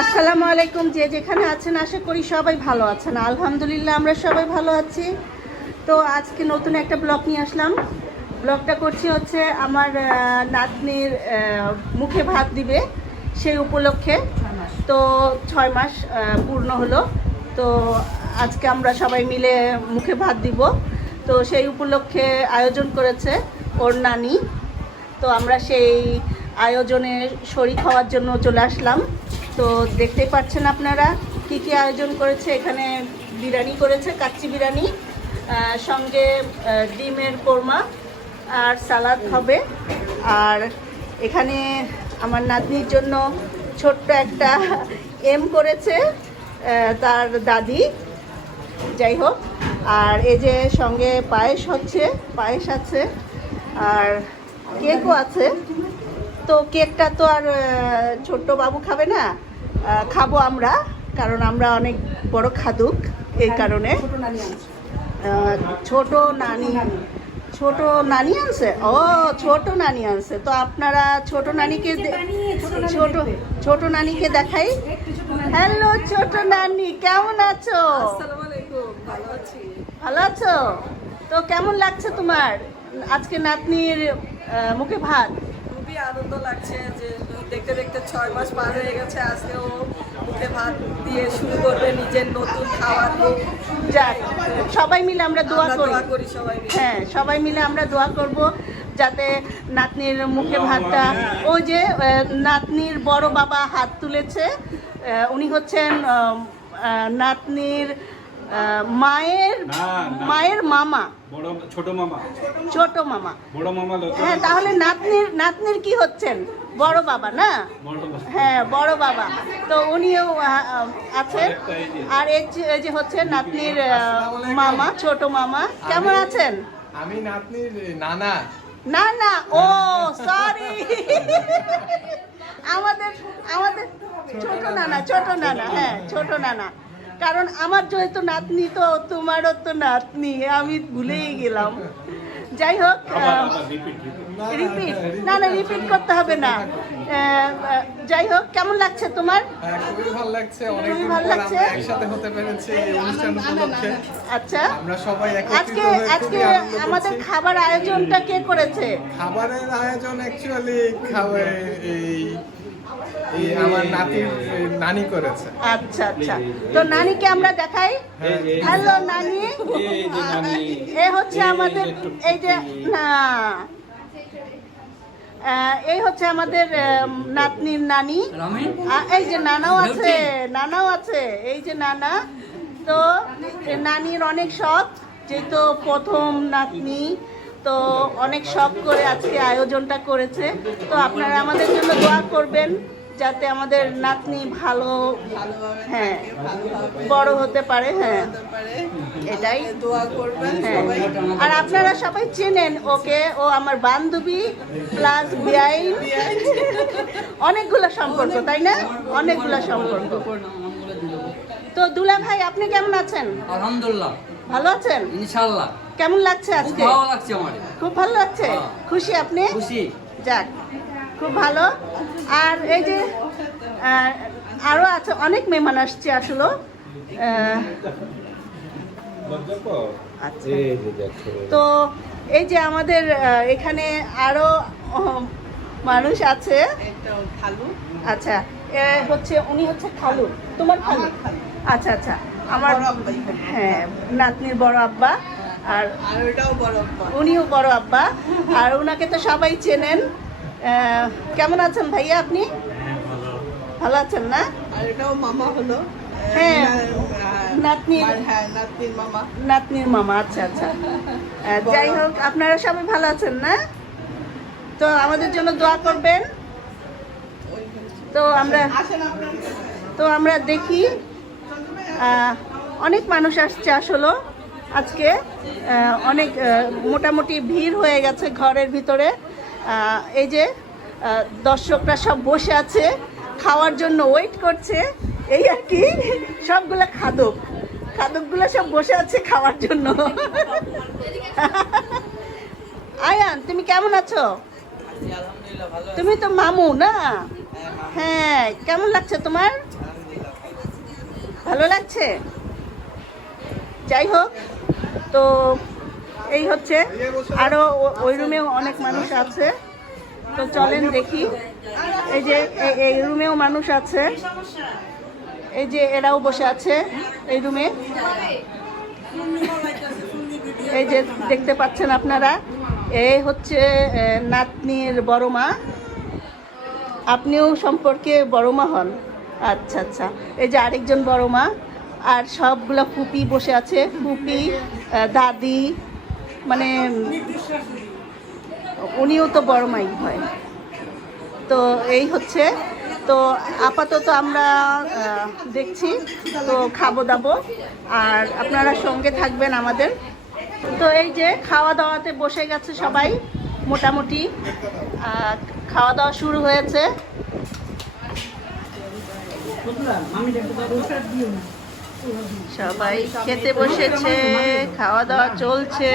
আসসালামু আলাইকুম। যে যেখানে আছেন আশা করি সবাই ভালো আছেন। আলহামদুলিল্লাহ আমরা সবাই ভালো আছি। তো আজকে নতুন একটা ব্লগ নিয়ে আসলাম। ব্লগটা করছি হচ্ছে আমার নাতনির মুখে ভাত দিবে সেই উপলক্ষে। তো 6 মাস পূর্ণ হলো। তো আজকে আমরা সবাই মিলে মুখে ভাত দিব। তো সেই উপলক্ষে আয়োজন করেছে ওর নানি। তো আমরা সেই আয়োজনে শরিক হওয়ার জন্য চলে আসলাম। তো দেখতেই পাচ্ছেন আপনারা কি কি আয়োজন করেছে। এখানে বিরিয়ানি করেছে, কাচ্চি বিরিয়ানি, সঙ্গে ডিমের কোরমা আর সালাদ হবে। আর এখানে আমার নাতনির জন্য ছোট্ট একটা এম করেছে তার দাদি। যাই হোক, আর এই যে সঙ্গে পায়েস হচ্ছে, পায়েস আছে আর কেকও আছে। তো কেকটা তো আর ছোট্ট বাবু খাবে না, খাবো আমরা, কারণ আমরা অনেক বড় খাদুক। এই কারণে ছোট নানি আনছে। ও ছোট নানি আনছে। তো আপনারা ছোট নানিকে ছোট নানিকে দেখাই। হ্যালো ছোট নানি, কেমন আছো? ভালো আছো? তো কেমন লাগছে তোমার আজকে নাতনির মুখে ভাত? খুবই আনন্দ লাগছে যে দেখতে দেখতে 6 মাস পার হয়ে গেছে। আজকেও মুখে ভাত দিয়ে শুরু করবে নিজের নতুন খাওয়ার মুখ। যাক, সবাই মিলে আমরা দোয়া করি। সবাই মিলে। হ্যাঁ, সবাই মিলে আমরা দোয়া করব যাতে নাতনির মুখে ভাতটা, ওই যে নাতনির বড় বাবা হাত তুলেছে, উনি হচ্ছেন নাতনির মায়ের মামা, ছোট মামা। বড় মামা। হ্যাঁ, তাহলে নাতনির কি হচ্ছেন? বড় বাবা না? হ্যাঁ, বড় বাবা। তো উনিও আছেন। আর এই যে হচ্ছে নাতনির মামা, ছোট মামা। কেমন আছেন? আমি নাতনির নানা। না, ও সরি, আমাদের ছোট নানা। হ্যাঁ, ছোট নানা। কারণ আমার যেহেতু নাতনি, তো তোমারও তো নাতনি, আমি ভুলেই গেলাম। যাই হোক, রিপিট করতে হবে না। যাই হোক, কেমন লাগছে তোমার? খুবই ভালো লাগছে, খুবই ভালো লাগছে একসাথে হতে পেরেছি এই অনুষ্ঠান উপলক্ষে। আচ্ছা, আমরা সবাই আজকে আমাদের খাবার আয়োজনটা কে করেছে? খাবারের আয়োজন অ্যাকচুয়ালি এই আমার নানি করেছে। আচ্ছা, তো নানিকে আমরা দেখাই। হ্যালো নানি, এ হচ্ছে আমাদের এই যে এই হচ্ছে আমাদের নাতনির নানি। এই যে নানাও আছে, এই যে নানা। তো নানির অনেক শখ, যেহেতু প্রথম নাতনি, তো অনেক শখ করে আজকে আয়োজনটা করেছে। তো আপনারা আমাদের জন্য দোয়া করবেন যাতে আমাদের নাতনি ভালো, হ্যাঁ, বড় হতে পারে। হ্যাঁ, এটাই দোয়া করবেন সবাই। আর আপনারা সবাই চেনেন ওকে, ও আমার বান্ধবী প্লাস বিআইন। অনেকগুলো সম্পর্ক, তাই না? অনেকগুলো সম্পর্ক। তো দুলা ভাই, আপনি কেমন আছেন? আলহামদুলিল্লাহ ভালো আছেন? ইনশাআল্লাহ। কেমন লাগছে আজকে? ভালো লাগছে আমার। খুব ভালো লাগছে। খুশি আপনি? খুশি। যাক, খুব ভালো। আর এই যে আরো আছে, অনেক মেহমান আসছে আসলে। আচ্ছা, তো এই যে আমাদের এখানে আরো মানুষ আছে। আচ্ছা, উনি হচ্ছে খালু, তোমার খালু? আচ্ছা, আমার, হ্যাঁ, নাতনির বড় আব্বা। আর উনিও বড় আব্বা। আর ওনাকে তো সবাই চেনেন। কেমন আছেন ভাইয়া আপনি? ভালো আছেন না? আর এটাও মামা হলো। হ্যাঁ, নাতনির মামা। আচ্ছা, যাই হোক, আপনারা সবাই ভালো আছেন না? তো আমাদের জন্য দোয়া করবেন। তো আমরা দেখি অনেক মানুষ আসছে আসলে আজকে। অনেক মোটামুটি ভিড় হয়ে গেছে ঘরের ভিতরে। এই যে দর্শকরা সব বসে আছে, খাওয়ার জন্য ওয়েট করছে। এই আর কি, সবগুলো খাদকগুলো সব বসে আছে খাওয়ার জন্য। আয়ান, তুমি কেমন আছো? তুমি তো মামু না? হ্যাঁ, কেমন লাগছে তোমার? ভালো লাগছে? যাই হোক, তো এই হচ্ছে, আরও ওই রুমেও অনেক মানুষ আছে, তো চলেন দেখি। এই যে এই রুমেও মানুষ আছে, এই যে এরাও বসে আছে এই রুমে। এই যে দেখতে পাচ্ছেন আপনারা, এই হচ্ছে নাতনির বড় মা। আপনিও সম্পর্কে বড় মা হন? আচ্ছা আচ্ছা। এই যে আরেকজন বড় মা, আর সবগুলা ফুপি বসে আছে, ফুপি, দাদি, মানে উনিও তো বড় মাই হয়। তো এই হচ্ছে, তো আপাতত আমরা দেখছি, তো খাবো দাবো, আর আপনারা সঙ্গে থাকবেন আমাদের। তো এই যে খাওয়া দাওয়াতে বসে গেছে সবাই, মোটামুটি খাওয়া দাওয়া শুরু হয়েছে। সবাই খেতে বসেছে, খাওয়া দাওয়া চলছে।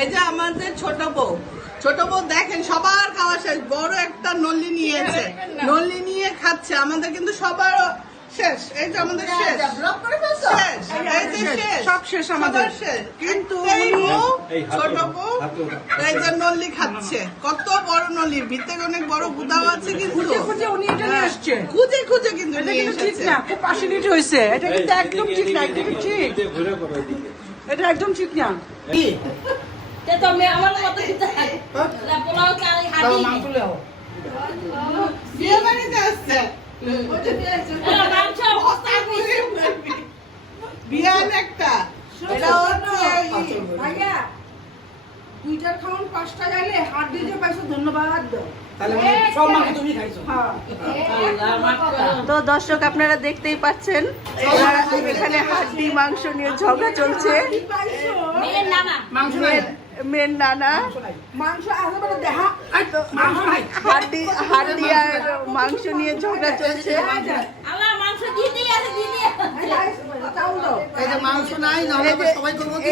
এই যে আমাদের ছোট বউ দেখেন, সবার খাওয়া শেষ, বড় একটা নল্লি নিয়েছে, নল্লি নিয়ে খাচ্ছে। আমাদের কিন্তু সবার শেষ, এই যে আমাদের শেষ, শেষ, এই যে শেষ, সব শেষ, আমাদের শেষ। কিন্তু ছোট বউ এই যে নল্লি খাচ্ছে, কত বড় নল্লি, ভিতরে অনেক বড় গুদাও আছে, কিন্তু খুঁজে উনি এটা নিয়ে আসছে। খুঁজে খুঁজে কিন্তু এটা নিয়ে কিন্তু ঠিক এসেছে। না, খুব পাশালিটি হয়েছে। এটা কিন্তু একদম ঠিক না, এটা কিন্তু ঠিক, এটা একদম ঠিক না। কি বিয়ে বাড়িতে আসছে, বিয়ান একটা, এটা হচ্ছে ভাইয়া, দুইটার খাওয়ান 5টা গাইলে হাত দিয়ে পাইছো, ধন্যবাদ দাও। তো দর্শক, আপনারা দেখতেই পাচ্ছেন, ওরা এখানে হাড্ডি মাংস নিয়ে ঝগড়া চলছে। মেয়ের নানা মাংস আগে বলে দেখা, হাড্ডি আর মাংস নিয়ে ঝগড়া চলছে।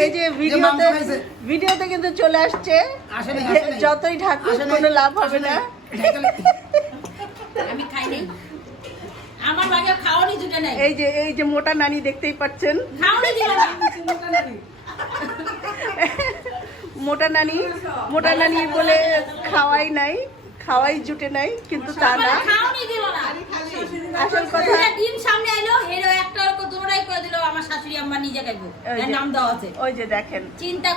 এই যে ভিডিওতে কিন্তু চলে আসছে, যতই ঢাকুক কোনো লাভ হবে না। আমি খাই নাই, আমার ভাগে খাওয়ানি জুটে নাই। এই যে মোটা নানি দেখতেই পাচ্ছেন, খাওয়ানি দিল না। মোটা নানি বলে খাওয়াই জুটে নাই, কিন্তু তা না। খাওয়ানি দিল না। আসল কথা, দুইটা ডিম সামনে আইলো, হেরো একটা ওরকম দৌড়াই করে দিল, আমার শাশুড়ি আম্মা নিজে খাইবো, এর নাম দেওয়া আছে। ওই যে দেখেন, চিন্তা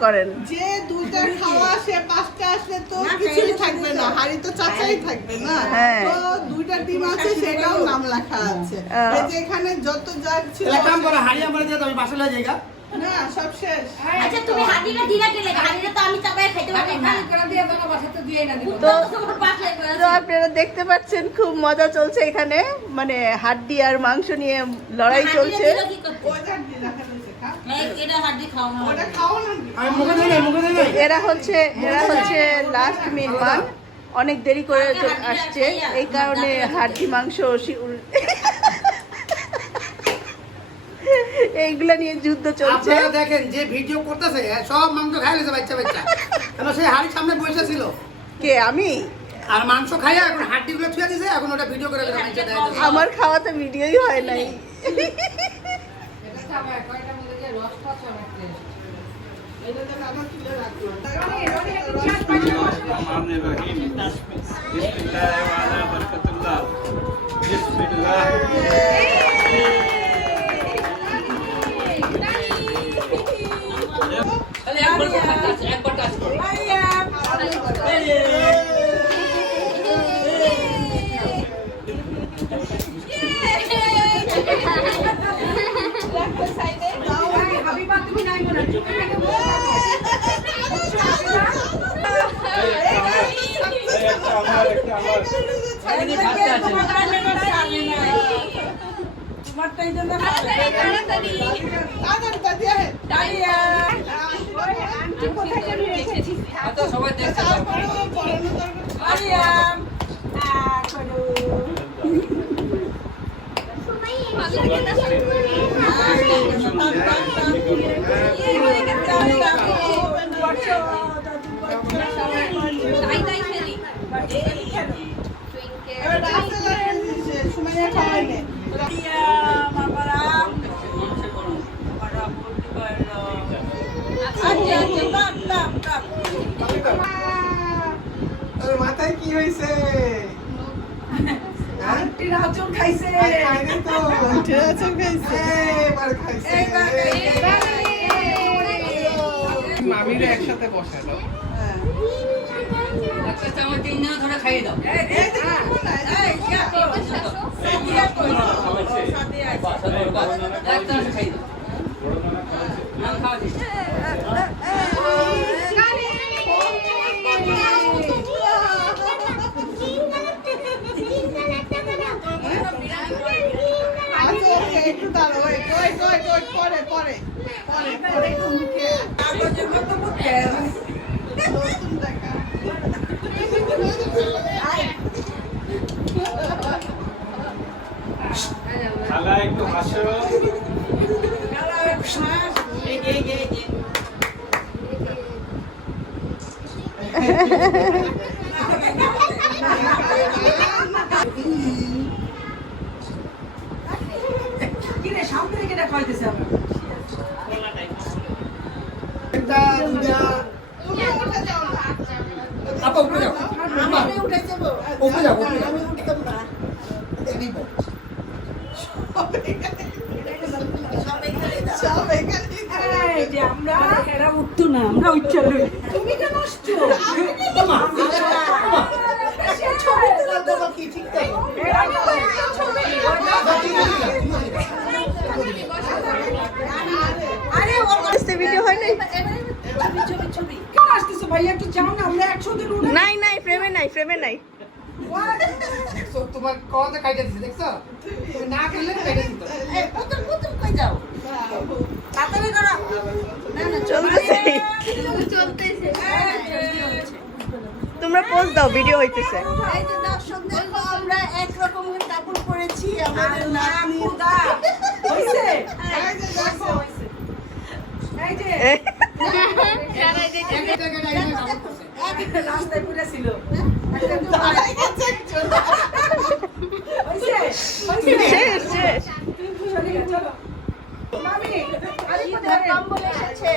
করেন। যে দুইটা খাওয়া, সে 5টা আসলে তো কিছুই থাকবে না, হাড়ি তো চাচাই থাকবে না। হ্যাঁ। তো দুইটা ডিম আছে, সেটাও নাম লেখা আছে। এই যে এখানে যত যা ছিল, কাম করো, হাড়ি আমার দিয়ে তুমি বাসা লয়ে যাইগা। না সব শেষ। আচ্ছা, তুমি হাড়িটা দিলা কে লাগে? হাড়িটা তো আমি চাপায় খাইতে পারি না। তো আপনারা দেখতে পাচ্ছেন, খুব মজা চলছে এখানে, মানে হাড্ডি আর মাংস নিয়ে লড়াই চলছে। ওটা দিলা খাইছে, খা। এটা হাড়ি খাও না। ওটা খাও না। আমি মুখে দেই নাই। এরা হচ্ছে লাস্ট মেহমান, অনেক দেরি করে আসছে, এই কারণে হাড্ডি মাংস এইগুলা নিয়ে যুদ্ধ চলছে। আপনারা দেখেন, যে ভিডিও করতেছে সব মাংস খাই লেছে বাচ্চা কেন, সেই হাড়ি সামনে বসে ছিল, কে? আমি? আর মাংস খাইয়া এখন হাড্ডি গুলো ছুঁয়ে দিছে, এখন ওটা ভিডিও করে আমার খাওয়াতে ভিডিওই হয় নাই। এটা যেন আমার তুলে রাখলো। একবার কাজ করো। হাবিবা, তুমি নাই মনে সবাই দেখতে সবাই আন্টির আঁচল খাইছে। খাইনি তো ঠিক আছে খাইছে এবার খাইছে মামিরা একসাথে বসে দাও। আচ্ছা ওকে একটু দাঁড়াও ওই পরে পরে পরে পরে মুখে কাগজের মতো মুখে। নতুন দেখা খালা একটু হাসো। কি রে, সামনে থেকে এটা খাইতেছে আমরা। তুমি উঠে যাও না আমি উঠে যাবো। সব এখানে এই যে আমরা এরা উঠতো না, আমরা উঠছে লই। তুমি কেন আসছো? তোমা আরে ওর কাছে ভিডিও হয় নাই। কেন আসতেছো ভাইয়া? একটু যাও না, আমরা একসাথে উঠে। নাই নাই ফ্রেমে নাই ফ্রেমে নাই। তোমার কত কাইটা দিছে দেখছো? তুমি না খেললে কাইটা দিত। পুতুল পুতুল কই যাও? তাড়াতাড়ি করো। না না চলতেছে। তোমরা পোজ দাও, ভিডিও হইতেছে। এই যে দর্শক দেখো, আমরা একরকম কাপড় পরেছি আমাদের নাতনি। হইছে? এই যে দেখো, এই যে রাস্তায় পুরে ছিল। দাঁড়াই গেছে একজন হইছে? শেষ শেষ। চলো মামি, আরে ঈদের কম্বল এসেছে।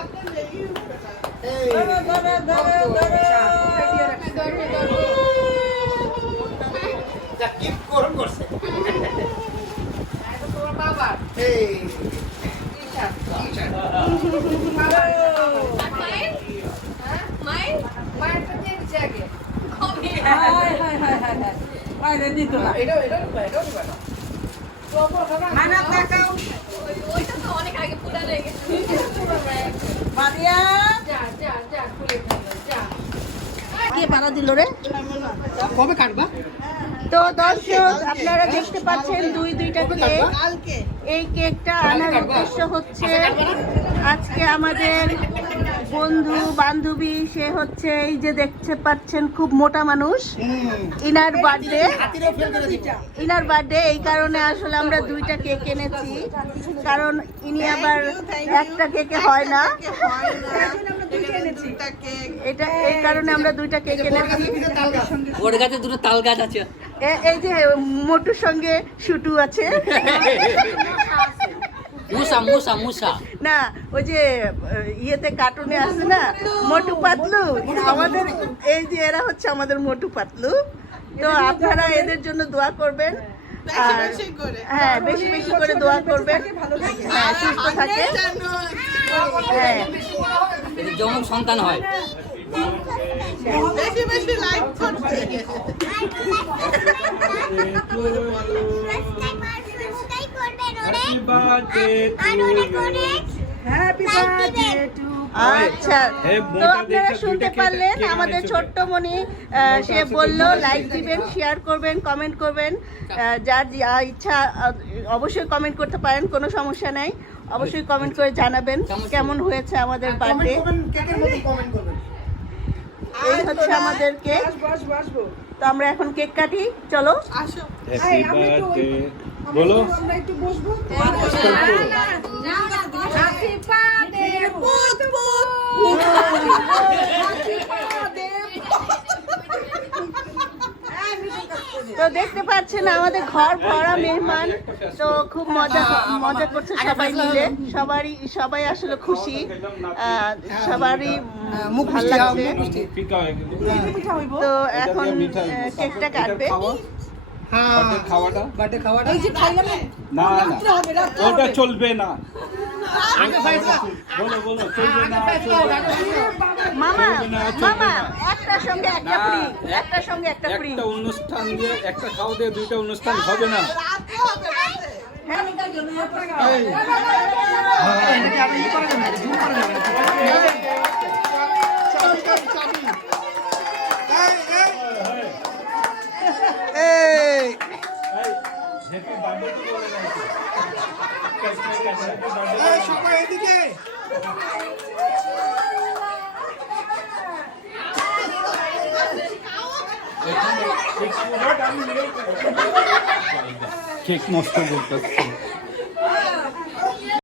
আপনার লেগেই উঠবে না। যা কিপ করুন করছে। তোমার বাবা এই এটা মানা তাকাও। মারিয়া কে পাড়া দিল রে? কবে কাটবা? তো দর্শক আপনারা দেখতে পাচ্ছেন দুইটা কেক। কালকে এই কেকটা আনার উদ্দেশ্য হচ্ছে আজকে আমাদের বন্ধু বান্ধবী, সে হচ্ছে এই যে দেখতে পাচ্ছেন খুব মোটা মানুষ, ইনার বার্থডে। ইনার বার্থডে এই কারণে আসলে আমরা দুইটা কেক এনেছি, কারণ ইনি আবার একটা কেকে হয় না, দুটা কেক এটা এই কারণে আমরা দুইটা কেক এনেছি। ওর কাছে দুটো তাল গাছ আছে। এই যে মোটুর সঙ্গে শুটু আছে। মুসা মুসা মুসা না ওই যে ইয়েতে কার্টুনে আছে না মোটু পাতলু, আমাদের এই যে এরা হচ্ছে আমাদের মোটু পাতলু। তো আপনারা এদের জন্য দোয়া করবেন, আর বেশি করে হ্যাঁ বেশি বেশি করে দোয়া করবেন, হ্যাঁ সুস্থ থাকে। হ্যাঁ এদের যমক সন্তান হয়। বেশি বেশি লাইক করতে happy birthday happy birthday to. আচ্ছা, তো আপনারা শুনতে পারলেন আমাদের ছোট্ট মনি, সে বলল লাইক দিবেন, শেয়ার করবেন, কমেন্ট করবেন, যার যা ইচ্ছা অবশ্যই কমেন্ট করতে পারেন, কোনো সমস্যা নাই। অবশ্যই কমেন্ট করে জানাবেন কেমন হয়েছে আমাদের বার্থডে। কেকের মধ্যে কমেন্ট করবেন। এই হচ্ছে আমাদের কেক। আসবো আসবো। তো আমরা এখন কেক কাটি, চলো। আসো হ্যাপি বার্থডে বলো। আমরা একটু বসবো। তো দেখতে পাচ্ছেন আমাদের ঘর ভরা মেহমান, তো খুব মজা করছে সবাই মিলে, সবাই আসলে খুশি, সবারই মুখ ভালো লাগছে। ফিকা হয়ে গেল। তো এখন কেকটা কাটবে। বার্থডে খাওয়াটা বার্থডে খাওয়াটা না ওটা চলবে না। বলো চলবে না, চলবে না। মামা একটার সঙ্গে একটা ফ্রি, একটার সঙ্গে একটা ফ্রি। একটা অনুষ্ঠান দিয়ে একটা খাওয়া দিয়ে দুইটা অনুষ্ঠান হবে না। সবাই এদিকে কেক নষ্ট করতেছে।